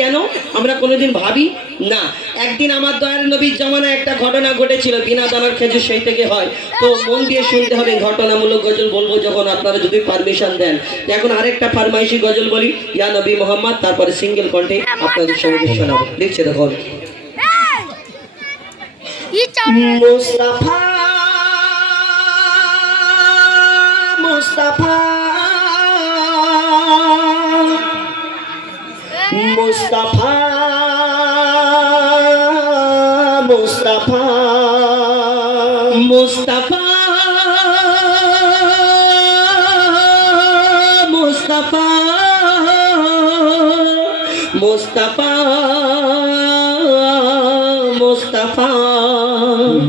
কেন আমরা কোনোদিন ভাবি না? একদিন আমার দয়াল নবীর জামানায় একটা ঘটনা ঘটেছিল, বিনা দানার খেজুর সেই থেকে হয়। তো মন দিয়ে শুনতে হবে, ঘটনামূলক গজল বলবো যখন আপনারা যদি পারমিশন দেন। এখন আরেকটা ফারমাইশি গজল বলি, ইয়া নবী মোহাম্মদ, তারপরে সিঙ্গেল কণ্ঠে আপনাদের সঙ্গে শোনাবো। দেখছে দেখুন, মুস্তাফা মুস্তাফা মুস্তাফা মুস্তাফা মুস্তাফা মুস্তাফা মুস্তাফা মুস্তাফা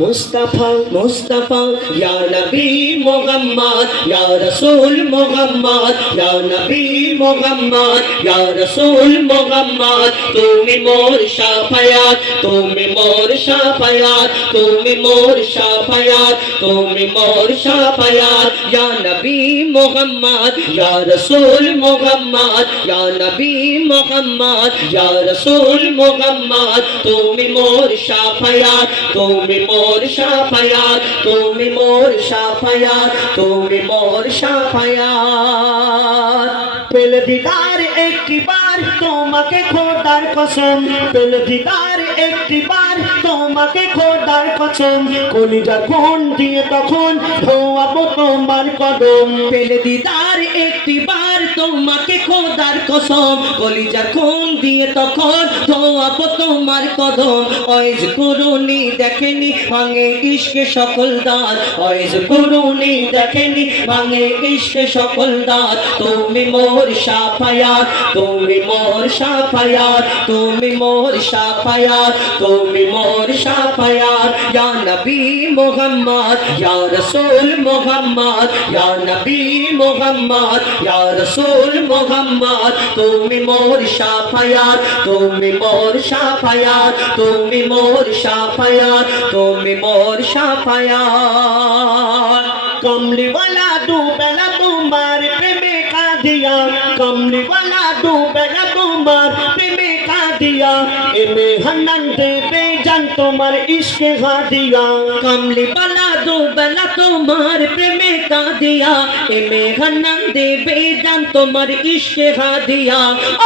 মুস্তাফা মুস্তাফা ইয়া নবী মুহাম্মদ ইয়া রাসূল মুহাম্মদ ইয়া নবী মুহাম্মদ ইয়া রাসূল মুহাম্মদ, তুমি মোর শাফায়াত, তুমি মোর শাফায়াত, তুমি মোর শাফায়াত, তুমি মোর শাফায়াত, ইয়া নবী মুহাম্মদ ইয়া রাসূল মুহাম্মদ ইয়া নবী মুহাম্মদ ইয়া রাসূল মুহাম্মদ, তুমি মোর শাফায়াত, তুমি মোর শাফায়াত, তুমি মোর শাফায়াত, তুমি মোর শাফায়াত। পেলে দিদার একটি বার তোমাকে খোদার কসম, পেলে দিদার একটি বার তোমাকে খোদার কসম, কলিজা কোন দিয়ে তখন ধোয়াবো তোমার কদম। পেলে দিদার একটি বার তোমাকে খোদার কসম, কলিজা কোন দিয়ে তখন ধোয়াবো তোমার কদম। ওইজ করুনি দেখেনি ভাঙে ইশকে সকল দাঁত, ওইজ করুনি দেখেনি ভাঙে ইশকে সকল দাঁত, তুমি মোর শাফায়াত, তুমি মোর শাফায়াত, তুমি মোর শাফায়াত, তুমি মোর শাফায়াত, ইয়া নবী মুহাম্মদ ইয়া রাসূল মুহাম্মদ ইয়া নবী মুহাম্মদ ইয়া রাসূল মুহাম্মদ, তুমি মোর শাফায়াত, তুমি মোর শাফায়াত, তুমি মোর শাফায়াত, তুমি মোর শাফায়াত। কমলি वाला দুবেলা তোমার প্রেমে কাঁদিয়া, কমলি वाला দুবেলা তোমার প্রেমে কাঁদিয়া, এমে হান্নান দেবে জান তোমার ইশকে হাদিয়া। কমলি वाला দুবেলা তোমার প্রেমে কাঁদিয়া, এমে হান্নান দেবে জান তোমার ইশকে হাদিয়া।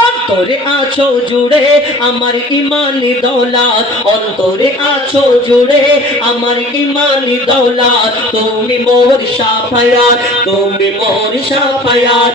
অন্তরে আছো জুড়ে আমার ইমানি দৌলত, অন্তরে আছো জুড়ে আমার ইমানি দৌলত, তুমি মোর শাফায়াত, তুমি মোর শাফায়াত।